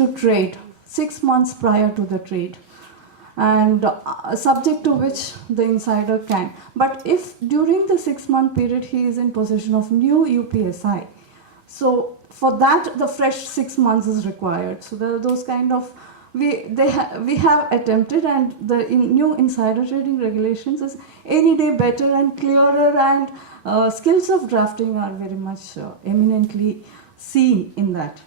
to trade 6 months prior to the trade, and subject to which the insider can. But if during the 6-month period he is in possession of new UPSI, so for that the fresh 6 months is required. So there are those kind of, we have attempted, and the new insider trading regulations is any day better and clearer, and skills of drafting are very much eminently seen in that.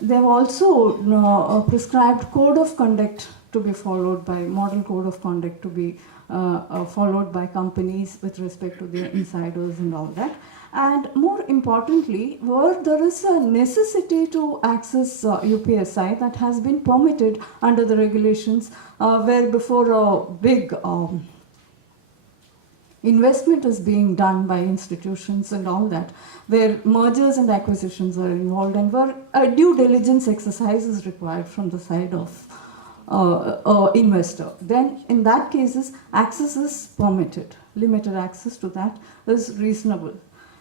They have also prescribed code of conduct to be followed by, model code of conduct to be followed by companies with respect to their insiders and all that. And more importantly, where there is a necessity to access UPSI, that has been permitted under the regulations, where before a big investment is being done by institutions and all that, where mergers and acquisitions are involved, and where a due diligence exercise is required from the side of investor, then in that cases access is permitted. Limited access to that is reasonable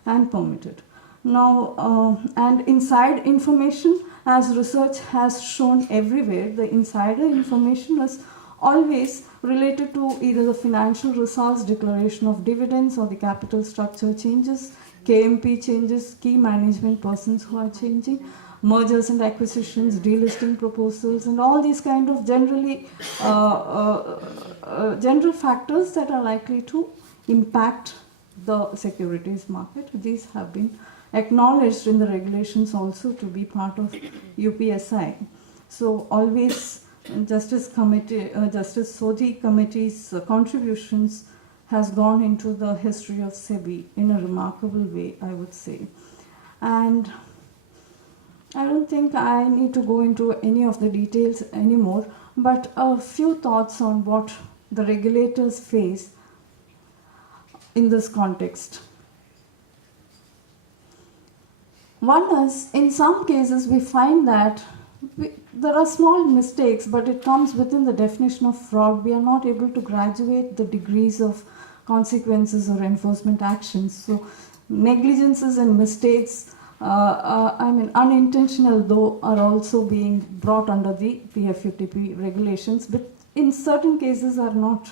and permitted. Now, and inside information, as research has shown everywhere, the insider information is always related to either the financial results, declaration of dividends, or the capital structure changes, KMP changes, key management persons who are changing, mergers and acquisitions, delisting proposals, and all these kind of generally general factors that are likely to impact the securities market. These have been acknowledged in the regulations also to be part of UPSI. So always Justice Sodhi Committee's contributions has gone into the history of SEBI in a remarkable way, I would say. And I don't think I need to go into any of the details anymore, but a few thoughts on what the regulators face in this context. One is, in some cases we find that there are small mistakes, but it comes within the definition of fraud. We are not able to graduate the degrees of consequences or enforcement actions. So negligences and mistakes, unintentional though, are also being brought under the PFUTP regulations, but in certain cases are not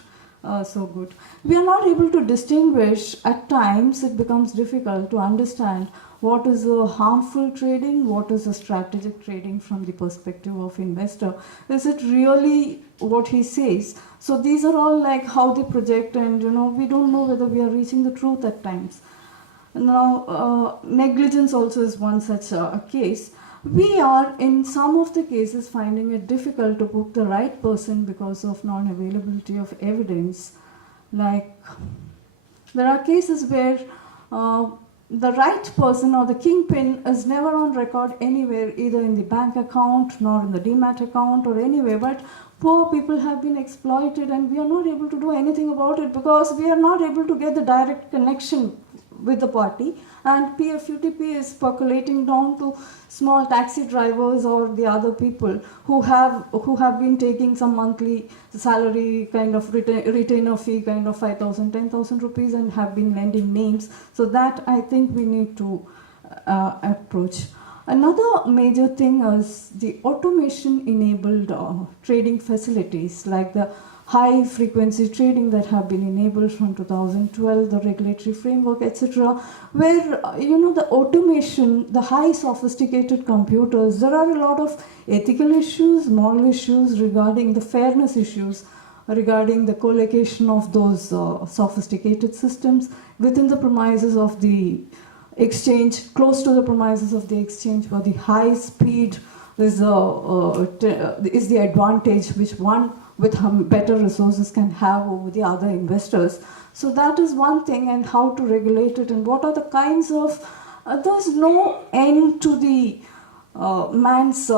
so good. We are not able to distinguish. At times it becomes difficult to understand what is a harmful trading, what is a strategic trading from the perspective of investor. Is it really what he says? So these are all like how they project, and we don't know whether we are reaching the truth at times. Now, negligence also is one such case. We are, in some of the cases, finding it difficult to book the right person because of non-availability of evidence. Like, there are cases where the right person or the kingpin is never on record anywhere, either in the bank account, nor in the demat account, or anywhere, but poor people have been exploited, and we are not able to do anything about it because we are not able to get the direct connection with the party, and PFUTP is percolating down to small taxi drivers or the other people who have been taking some monthly salary kind of retainer fee kind of 5,000, 10,000 rupees and have been lending names. So that I think we need to approach. Another major thing is the automation enabled trading facilities, like the high frequency trading that have been enabled from 2012, the regulatory framework, etc., where the automation, the high sophisticated computers, there are a lot of ethical issues, moral issues regarding the fairness issues, regarding the collocation of those sophisticated systems within the premises of the exchange, close to the premises of the exchange, where the high speed is the advantage which one with better resources can have over the other investors. So that is one thing, and how to regulate it, and what are the kinds of, there's no end to the man's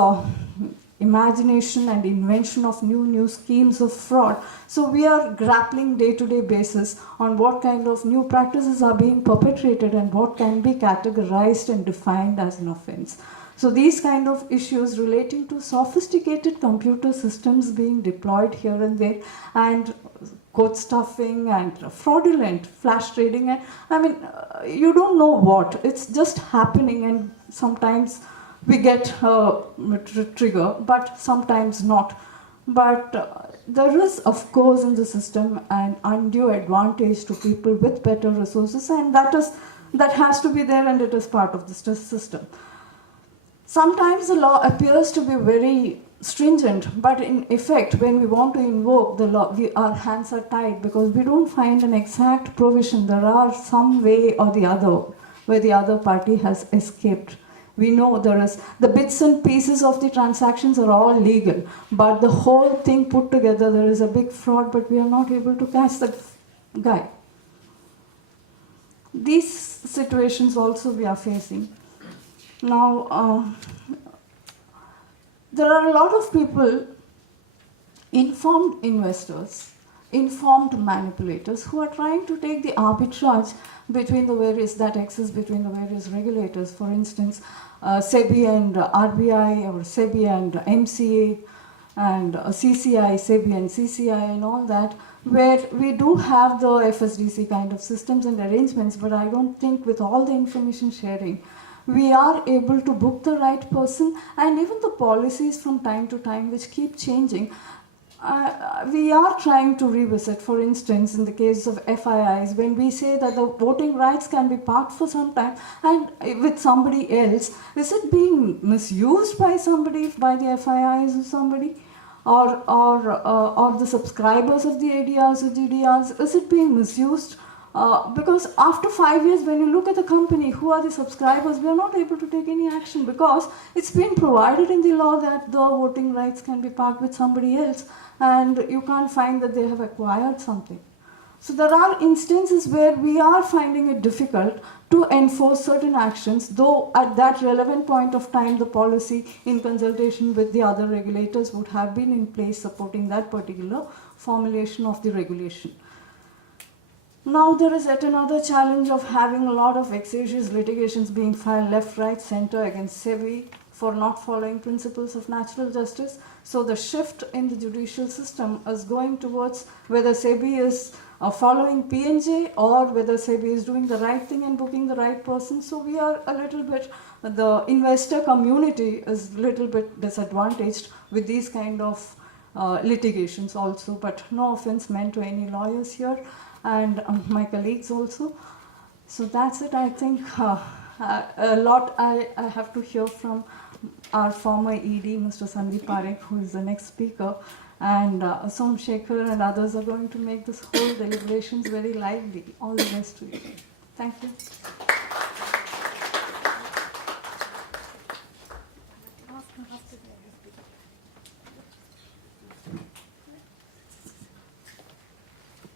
imagination and invention of new schemes of fraud. So we are grappling day-to-day basis on what kind of new practices are being perpetrated and what can be categorized and defined as an offense. So these kind of issues relating to sophisticated computer systems being deployed here and there, and code stuffing and fraudulent flash trading, and you don't know what, it's just happening, and sometimes we get trigger, but sometimes not. But there is, of course, in the system an undue advantage to people with better resources, and that has to be there, and it is part of the system. Sometimes the law appears to be very stringent, but in effect, when we want to invoke the law, our hands are tied because we don't find an exact provision. There are some way or the other where the other party has escaped. We know there is, the bits and pieces of the transactions are all legal, but the whole thing put together, there is a big fraud, but we are not able to catch that guy. These situations also we are facing. Now, there are a lot of people, informed investors, informed manipulators, who are trying to take the arbitrage between the various, that exists between the various regulators. For instance, SEBI and RBI, or SEBI and MCA, and CCI, SEBI and CCI, and all that, where we do have the FSDC kind of systems and arrangements, but I don't think with all the information sharing, we are able to book the right person, and even the policies from time to time which keep changing, we are trying to revisit. For instance, in the case of FIIs, when we say that the voting rights can be parked for some time and with somebody else, is it being misused by somebody, by the FIIs or somebody? Or the subscribers of the ADRs or GDRs, is it being misused? Because after 5 years, when you look at the company, who are the subscribers, we are not able to take any action because it's been provided in the law that the voting rights can be parked with somebody else, and you can't find that they have acquired something. So there are instances where we are finding it difficult to enforce certain actions, though at that relevant point of time, the policy in consultation with the other regulators would have been in place supporting that particular formulation of the regulation. Now there is yet another challenge of having a lot of vexatious litigations being filed left, right, center against SEBI for not following principles of natural justice. So the shift in the judicial system is going towards whether SEBI is following PNJ or whether SEBI is doing the right thing and booking the right person. So we are a little bit, the investor community is a little bit disadvantaged with these kind of litigations also, but no offense meant to any lawyers here, and my colleagues also. So that's it. I think a lot I have to hear from our former ED, Mr. Sandeep Parekh, who is the next speaker, and Som Shekhar and others are going to make this whole deliberations very lively. All the best to you. Thank you.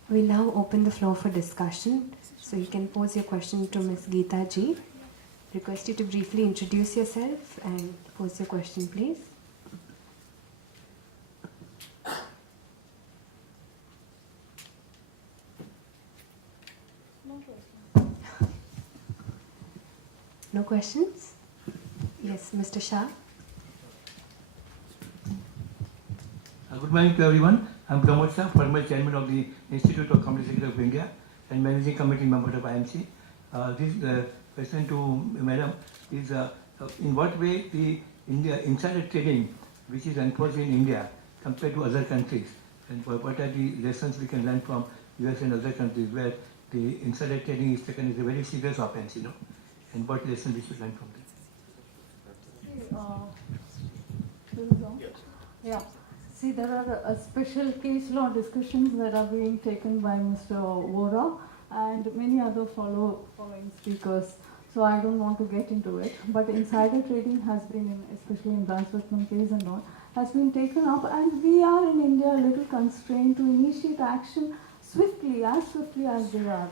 We now open the floor for discussion. So you can pose your question to Ms. Geeta Ji. Request you to briefly introduce yourself and pose your question, please. No questions? Yes, Mr. Shah. Good morning to everyone. I'm Pramod Shah, former chairman of the Institute of Company Secretary of India and managing committee member of IMC. This question to Madam is in what way the India insider trading, which is enforced in India compared to other countries, and what are the lessons we can learn from US and other countries where the insider trading is taken as a very serious offense, and what lessons we should learn from that? Yeah. See, there are special case law discussions that are being taken by Mr. Vora and many other following speakers. So I don't want to get into it. But insider trading has been, especially in Dansvatman case and all, has been taken up, and we are in India a little constrained to initiate action swiftly as they are.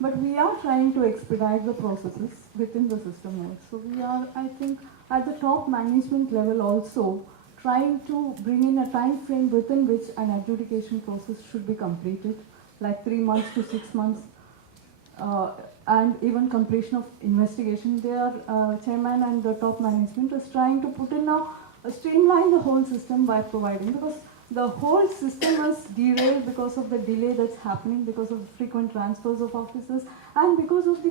But we are trying to expedite the processes within the system also. We are, I think, at the top management level also, trying to bring in a time frame within which an adjudication process should be completed, like 3 months to 6 months, and even completion of investigation. Their chairman and the top management is trying to put in now, streamline the whole system by providing, because the whole system is derailed because of the delay that's happening, because of frequent transfers of officers, and because of the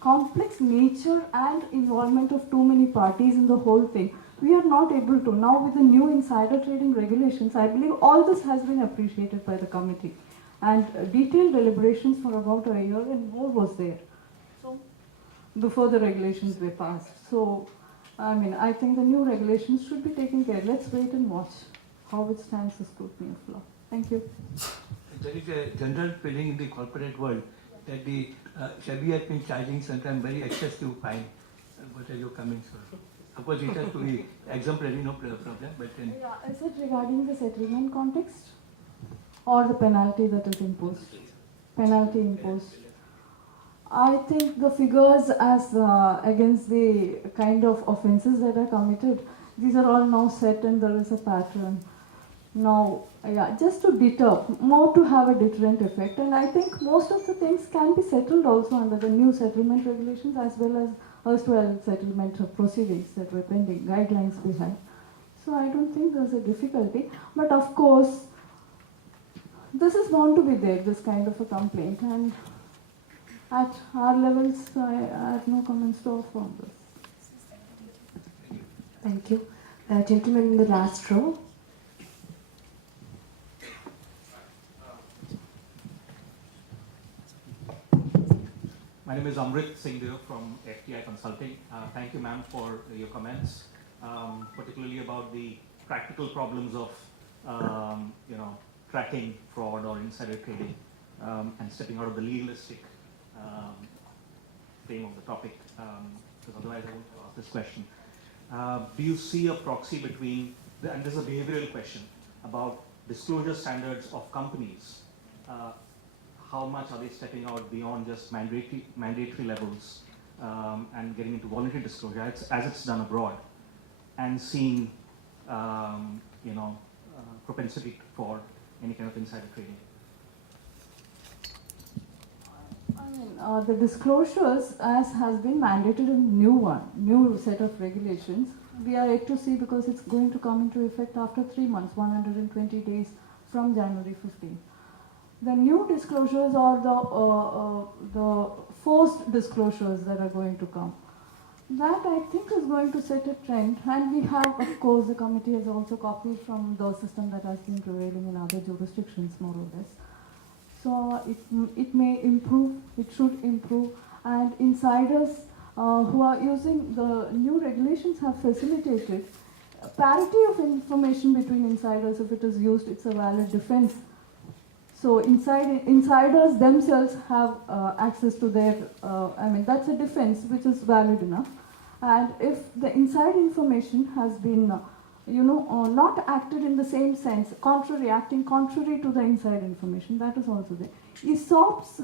complex nature and involvement of too many parties in the whole thing. We are not able to. Now with the new insider trading regulations, I believe all this has been appreciated by the committee. And detailed deliberations for about a year and more was there. So before the regulations were passed. So, I mean, I think the new regulations should be taken care. Let's wait and watch how it stands the scrutiny of law. Thank you. There is a general feeling in the corporate world that the SEBI has been charging sometimes very excessive fine. What are your comments, sir? Of course, it has to be exemplary, no problem. But then, Yeah, is it regarding the settlement context or the penalty that is imposed? Penalty imposed. I think the figures as against the kind of offences that are committed, these are all now set and there is a pattern. Now, yeah, just to deter, more to have a deterrent effect. And I think most of the things can be settled also under the new settlement regulations as well as erstwhile settlement proceedings that were pending, guidelines behind. So I don't think there's a difficulty. But of course, this is bound to be there, this kind of a complaint. And at our levels, I have no comments to offer on this. Thank you. Gentleman in the last row. My name is Amrit Singh from FTI Consulting. Thank you, ma'am, for your comments, particularly about the practical problems of, tracking fraud or insider trading, and stepping out of the legalistic frame of the topic, because otherwise I won't ask this question. Do you see a proxy between, and this is a behavioral question, about disclosure standards of companies? How much are they stepping out beyond just mandatory levels and getting into voluntary disclosure as it's done abroad, and seeing propensity for any kind of insider trading? I mean, the disclosures as has been mandated in new set of regulations. We are yet to see because it's going to come into effect after 3 months, 120 days from January 15. The new disclosures or the forced disclosures that are going to come, that I think is going to set a trend. And we have, of course, the committee has also copied from the system that has been prevailing in other jurisdictions, more or less. So it may improve, it should improve, and insiders who are using the new regulations have facilitated parity of information between insiders. If it is used, it's a valid defense. So insiders themselves have access to their, that's a defense which is valid enough. And if the inside information has been, not acted in the same sense, acting contrary to the inside information, that is also there. ESOPs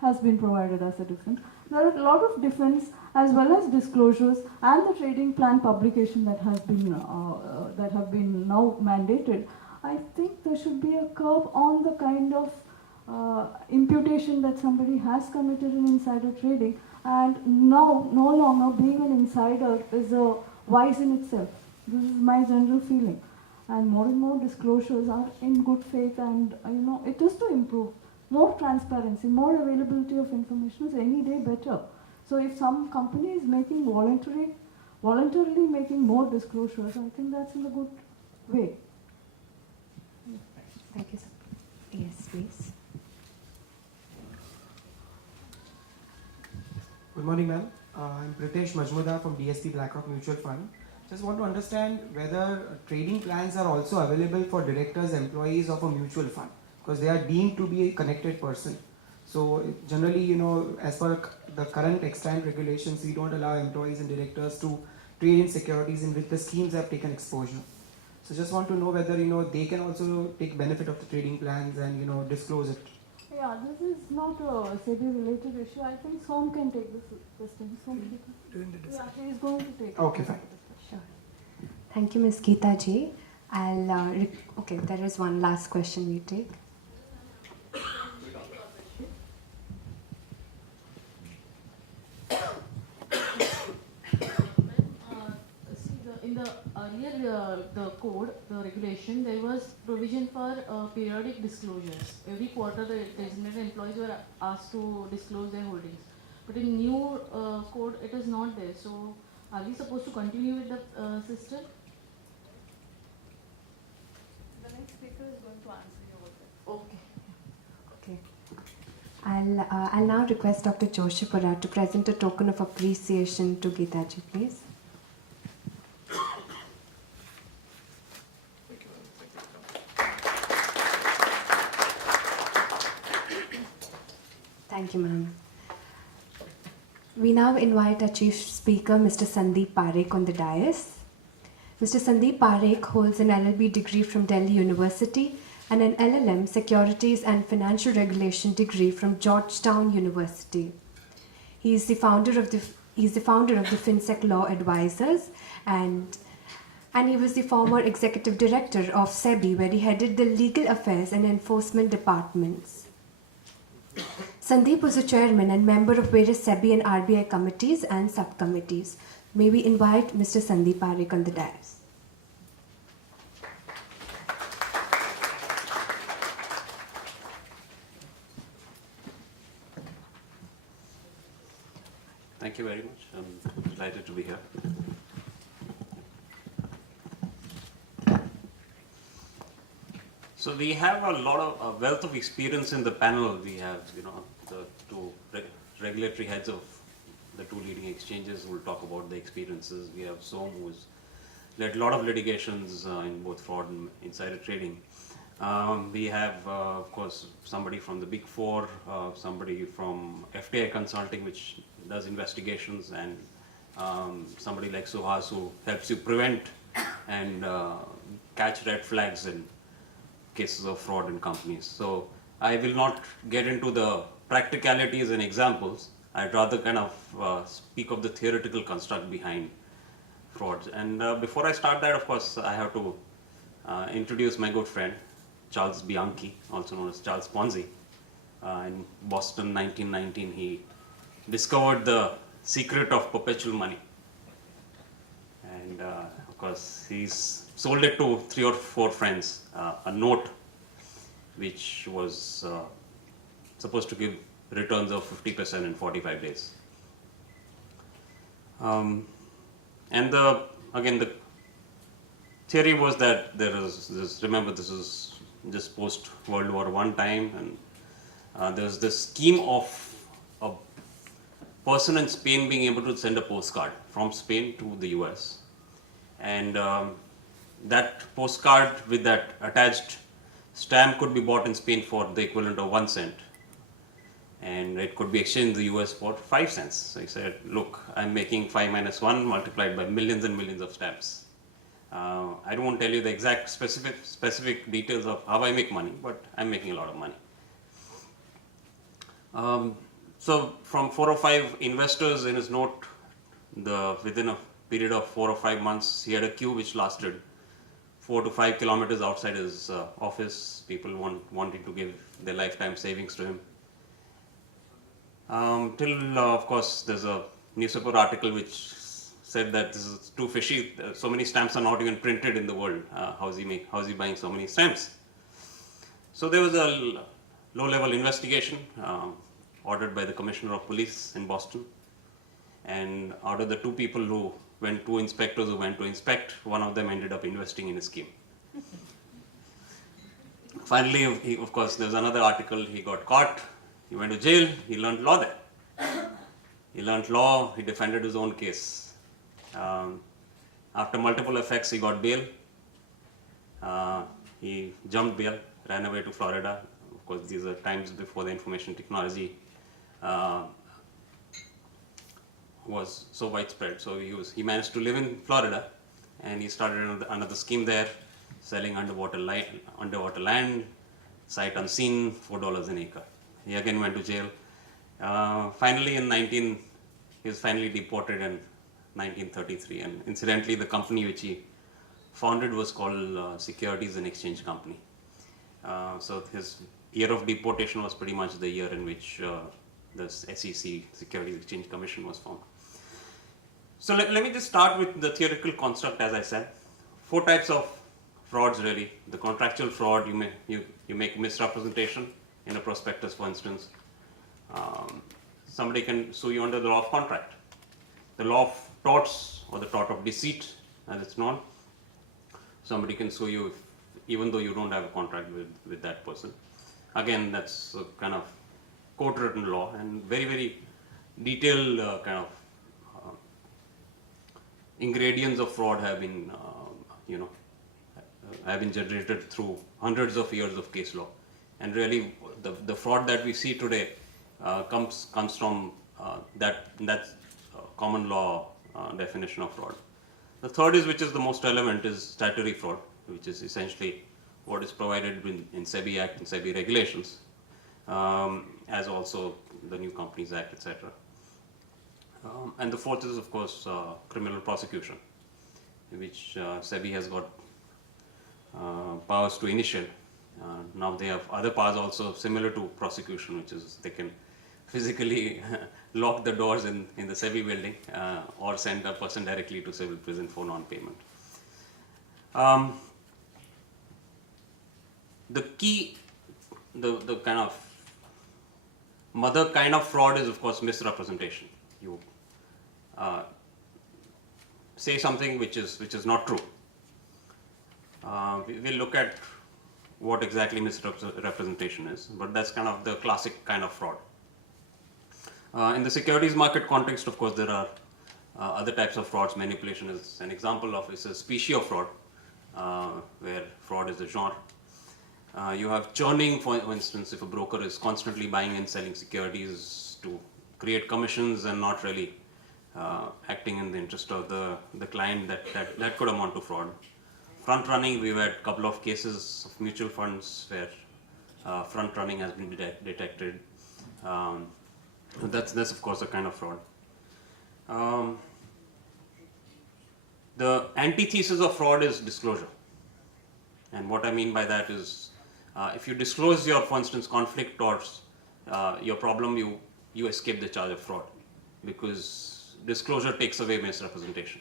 has been provided as a defense. There are a lot of defense as well as disclosures and the trading plan publication that has been now mandated. I think there should be a curb on the kind of imputation that somebody has committed in insider trading, and now no longer being an insider is a vice in itself. This is my general feeling, and more disclosures are in good faith, and it is to improve. More transparency, more availability of information is any day better. So if some company is making voluntarily making more disclosures, I think that's in a good way. Thank you, sir. Yes, please. Good morning, ma'am. I'm Pritesh Majmudar from DSP BlackRock Mutual Fund. Just want to understand whether trading plans are also available for directors, employees of a mutual fund, because they are deemed to be a connected person. So generally, as per the current extant regulations, we don't allow employees and directors to trade in securities in which the schemes have taken exposure. So just want to know whether they can also take benefit of the trading plans and disclose it. Yeah, this is not a SEBI-related issue. I think Som can take this thing. Yeah, he is going to take it. Okay, fine. Sure. Thank you, Ms. Geeta Ji. Okay, there is one last question we take. In the earlier the code, the regulation, there was provision for periodic disclosures. Every quarter, the designated employees were asked to disclose their holdings. But in new code, it is not there. So, are we supposed to continue with the system? The next speaker is going to answer you about that. Okay. Okay. I'll now request Dr. Joshipura to present a token of appreciation to Geetaji, please. Thank you, ma'am. We now invite our chief speaker, Mr. Sandeep Parekh, on the dais. Mr. Sandeep Parekh holds an LLB degree from Delhi University and an LLM Securities and Financial Regulation degree from Georgetown University. He is the founder of the FinSec Law Advisors, and he was the former executive director of SEBI, where he headed the legal affairs and enforcement departments. Sandeep was a chairman and member of various SEBI and RBI committees and subcommittees. May we invite Mr. Sandeep Parekh on the dais. Thank you very much. I'm delighted to be here. So we have a wealth of experience in the panel. We have, the two regulatory heads of the two leading exchanges who will talk about the experiences. We have Som, who's led a lot of litigations in both fraud and insider trading. We have, of course, somebody from the Big Four, somebody from FTI Consulting, which does investigations, and somebody like Suhas, who helps you prevent and catch red flags in cases of fraud in companies. So I will not get into the practicalities and examples. I'd rather kind of speak of the theoretical construct behind frauds. And before I start that, of course, I have to introduce my good friend, Charles Bianchi, also known as Charles Ponzi. In Boston, 1919, he discovered the secret of perpetual money. And of course, he's sold it to 3 or 4 friends, a note which was supposed to give returns of 50% in 45 days. And again, the theory was that there is this, remember this is just post World War I time, and there's this scheme of a person in Spain being able to send a postcard from Spain to the US. And that postcard with that attached stamp could be bought in Spain for the equivalent of 1 cent. And it could be exchanged in the US for 5 cents. So he said, look, I'm making 5 minus 1 multiplied by millions and millions of stamps. I don't want to tell you the exact specific details of how I make money, but I'm making a lot of money. So from 4 or 5 investors in his note, within a period of 4 or 5 months, he had a queue which lasted 4 to 5 kilometers outside his office. People wanting to give their lifetime savings to him. Till, of course, there's a newspaper article which said that this is too fishy. So many stamps are not even printed in the world. How is he buying so many stamps? So there was a low-level investigation ordered by the Commissioner of Police in Boston. And out of the 2 people two inspectors who went to inspect, one of them ended up investing in a scheme. Finally, of course, there's another article. He got caught. He went to jail. He learned law there. He learned law. He defended his own case. After multiple effects, he got bail. He jumped bail, ran away to Florida. Of course, these are times before the information technology was so widespread. So he managed to live in Florida, and he started another scheme there, selling underwater land, sight unseen, $4 an acre. He again went to jail. Finally, he was finally deported in 1933. And incidentally, the company which he founded was called Securities and Exchange Company. So his year of deportation was pretty much the year in which the SEC, Securities Exchange Commission, was formed. So let me just start with the theoretical construct, as I said. four types of frauds really. The contractual fraud, you make misrepresentation in a prospectus, for instance. Somebody can sue you under the law of contract. The law of torts, or the tort of deceit as it's known. Somebody can sue you even though you don't have a contract with that person. Again, that's a kind of court-written law, and very, very detailed ingredients of fraud have been, have been generated through hundreds of years of case law. And really, the fraud that we see today comes from that common law definition of fraud. The third is, which is the most relevant, is statutory fraud, which is essentially what is provided in SEBI Act and SEBI regulations, as also the New Companies Act, etc. And the fourth is, of course, criminal prosecution, which SEBI has got powers to initiate. Now they have other powers also similar to prosecution, which is they can physically lock the doors in the SEBI building or send a person directly to civil prison for non-payment. The key, the kind of mother kind of fraud is, of course, misrepresentation. You say something which is not true. We'll look at what exactly misrepresentation is, but that's kind of the classic kind of fraud. In the securities market context, of course, there are other types of frauds. Manipulation is an example of, it's a species of fraud, where fraud is a genre. You have churning, for instance, if a broker is constantly buying and selling securities to create commissions and not really acting in the interest of the client, that could amount to fraud. Front running, we've had a couple of cases of mutual funds where front running has been detected. That's of course a kind of fraud. The antithesis of fraud is disclosure. And what I mean by that is, if you disclose your, for instance, conflict or your problem, you escape the charge of fraud, because disclosure takes away misrepresentation.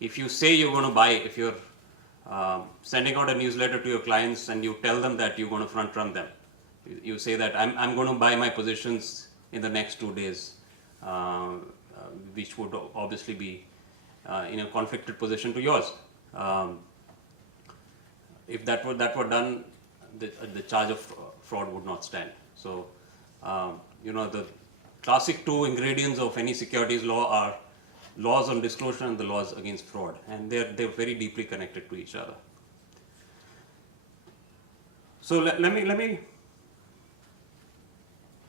If you say you're going to buy, if you're sending out a newsletter to your clients and you tell them that you're going to front run them, you say that I'm going to buy my positions in the next 2 days, which would obviously be in a conflicted position to yours. If that were done, the charge of fraud would not stand. So, the classic two ingredients of any securities law are laws on disclosure and the laws against fraud, and they're very deeply connected to each other. So let me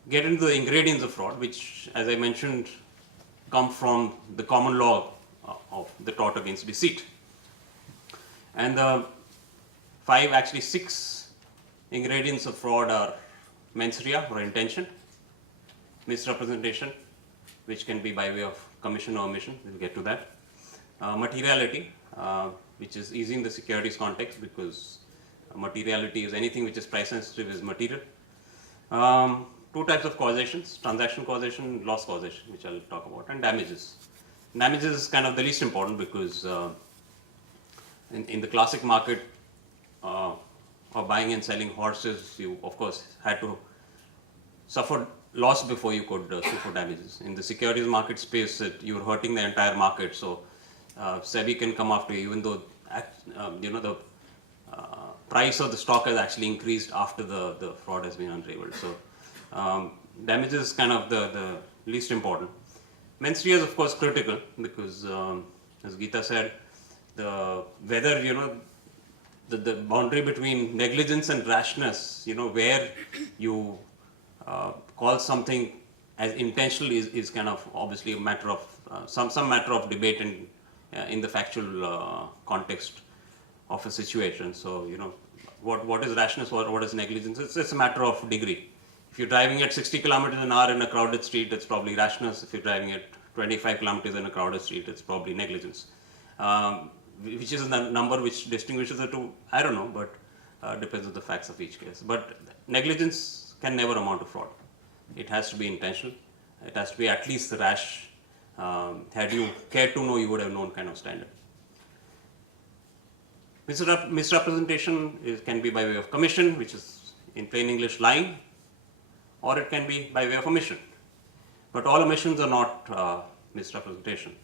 get into the ingredients of fraud, which, as I mentioned, come from the common law of the tort against deceit. And the six ingredients of fraud are mens rea, or intention, misrepresentation, which can be by way of commission or omission, we'll get to that. Materiality, which is easy in the securities context, because materiality is anything which is price sensitive is material. Two types of causations, transaction causation, loss causation, which I'll talk about, and damages. Damages is kind of the least important, because in the classic market of buying and selling horses, you of course had to suffer loss before you could sue for damages. In the securities market space, you're hurting the entire market, so SEBI can come after you, even though the price of the stock has actually increased after the fraud has been unraveled. So damages is kind of the least important. Mens rea is of course critical, because as Geeta said, whether the boundary between negligence and rashness, where you call something as intentional is kind of obviously a matter of some matter of debate in the factual context of a situation. So what is rashness or what is negligence? It's a matter of degree. If you're driving at 60 kilometers an hour in a crowded street, it's probably rashness. If you're driving at 25 kilometers in a crowded street, it's probably negligence. Which is the number which distinguishes the two, I don't know, but depends on the facts of each case. But negligence can never amount to fraud. It has to be intentional. It has to be at least rash. Had you cared to know, you would have known kind of standard. Misrepresentation can be by way of commission, which is in plain English lying, or it can be by way of omission. But all omissions are not misrepresentation.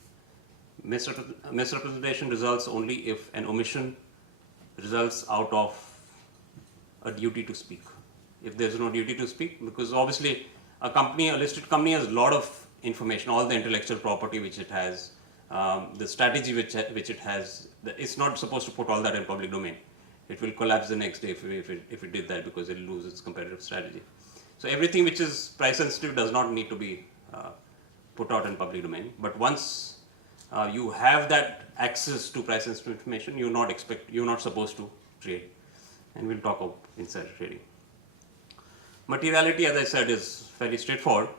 Misrepresentation results only if an omission results out of a duty to speak. If there's no duty to speak, because obviously a listed company has a lot of information, all the intellectual property which it has, the strategy which it has. It's not supposed to put all that in public domain. It will collapse the next day if it did that, because it will lose its competitive strategy. So everything which is price sensitive does not need to be put out in public domain. But once you have that access to price sensitive information, you're not supposed to trade. And we'll talk about insider trading. Materiality, as I said, is fairly straightforward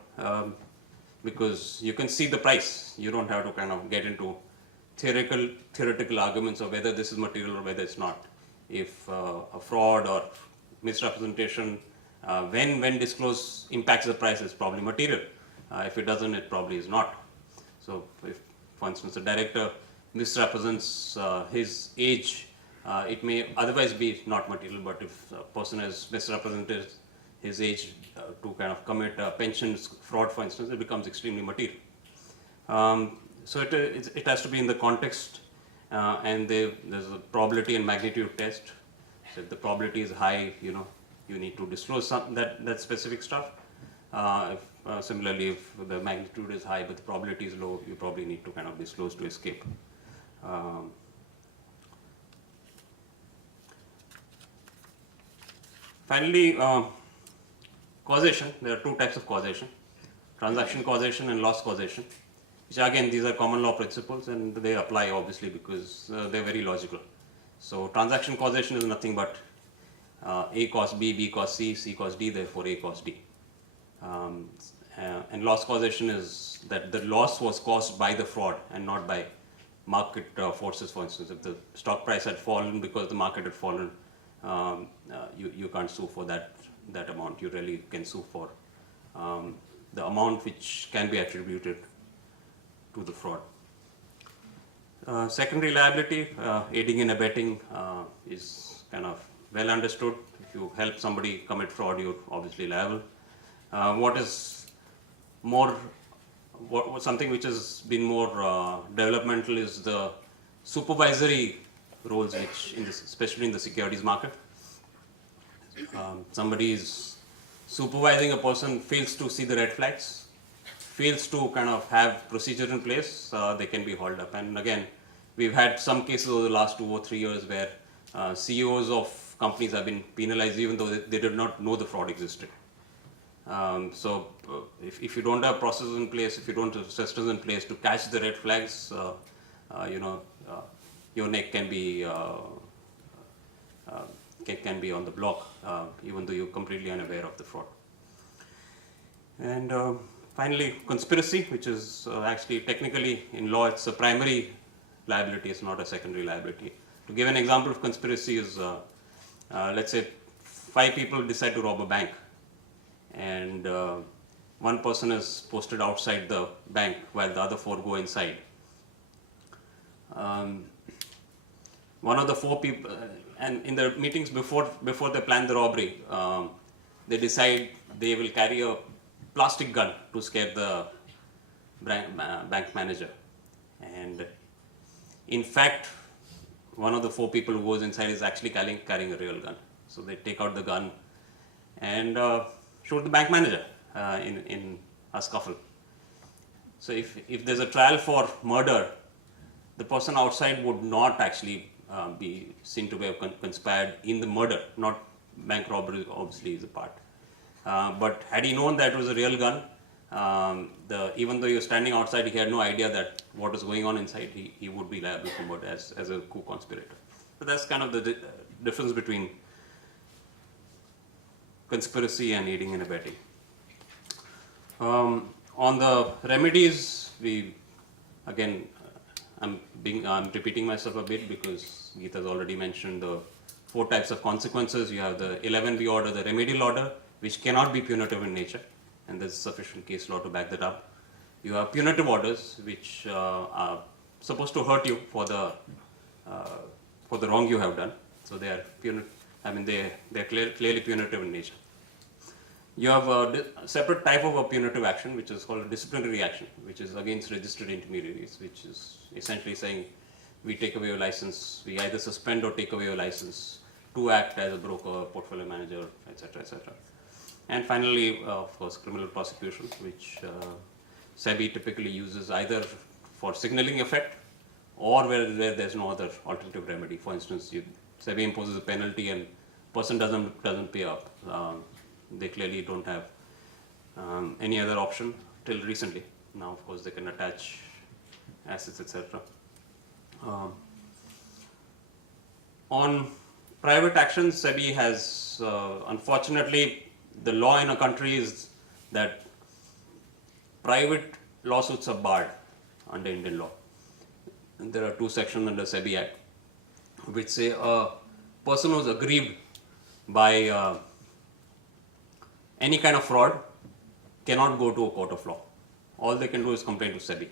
because you can see the price. You don't have to kind of get into theoretical arguments of whether this is material or whether it's not. If a fraud or misrepresentation, when disclosed, impacts the price, is probably material. If it doesn't, it probably is not. So, if, for instance, a director misrepresents his age, it may otherwise be not material, but if a person has misrepresented his age to kind of commit pensions fraud, for instance, it becomes extremely material. So it has to be in the context, and there's a probability and magnitude test. So if the probability is high, you need to disclose that specific stuff. Similarly, if the magnitude is high but the probability is low, you probably need to kind of disclose to escape. Finally, causation. There are two types of causation: transaction causation and loss causation. Which again, these are common law principles and they apply obviously because they're very logical. So transaction causation is nothing but A cost B, B cost C, C cost D, therefore A cost D. And loss causation is that the loss was caused by the fraud and not by market forces. For instance, if the stock price had fallen because the market had fallen, you can't sue for that amount. You really can sue for the amount which can be attributed to the fraud. Secondary liability, aiding and abetting, is kind of well understood. If you help somebody commit fraud, you're obviously liable. What is something which has been more developmental is the supervisory roles, which especially in the securities market. Somebody is supervising a person, fails to see the red flags, fails to kind of have procedure in place, they can be hauled up. And again, we've had some cases over the last 2 or 3 years where CEOs of companies have been penalized even though they did not know the fraud existed. So if you don't have processes in place, if you don't have systems in place to catch the red flags, your neck can be on the block, even though you're completely unaware of the fraud. And finally, conspiracy, which is actually technically in law, it's a primary liability, it's not a secondary liability. To give an example of conspiracy is, let's say 5 people decide to rob a bank, and one person is posted outside the bank while the other 4 go inside. One of the 4 people, and in the meetings before they plan the robbery, they decide they will carry a plastic gun to scare the bank manager. And in fact, one of the 4 people who goes inside is actually carrying a real gun. So they take out the gun and shoot the bank manager in a scuffle. So if there's a trial for murder, the person outside would not actually be seen to have conspired in the murder, not bank robbery obviously is a part. But had he known that it was a real gun, even though he was standing outside, he had no idea that what was going on inside, he would be liable for murder as a co-conspirator. So that's kind of the difference between conspiracy and aiding and abetting. On the remedies, I'm repeating myself a bit because Geeta has already mentioned the 4 types of consequences. You have the 11B order, the remedial order, which cannot be punitive in nature, and there's sufficient case law to back that up. You have punitive orders, which are supposed to hurt you for for the wrong you have done. So they are they're clearly punitive in nature. You have a separate type of a punitive action, which is called a disciplinary action, which is against registered intermediaries, which is essentially saying we take away your license, we either suspend or take away your license to act as a broker, portfolio manager, etc., etc. And finally, of course, criminal prosecution, which SEBI typically uses either for signaling effect or where there's no other alternative remedy. For instance, SEBI imposes a penalty and person doesn't pay up. They clearly don't have any other option till recently. Now, of course, they can attach assets, etc. On private actions, SEBI has, unfortunately, the law in a country is that private lawsuits are barred under Indian law. And there are 2 sections under SEBI Act which say a person who is aggrieved by any kind of fraud cannot go to a court of law. All they can do is complain to SEBI.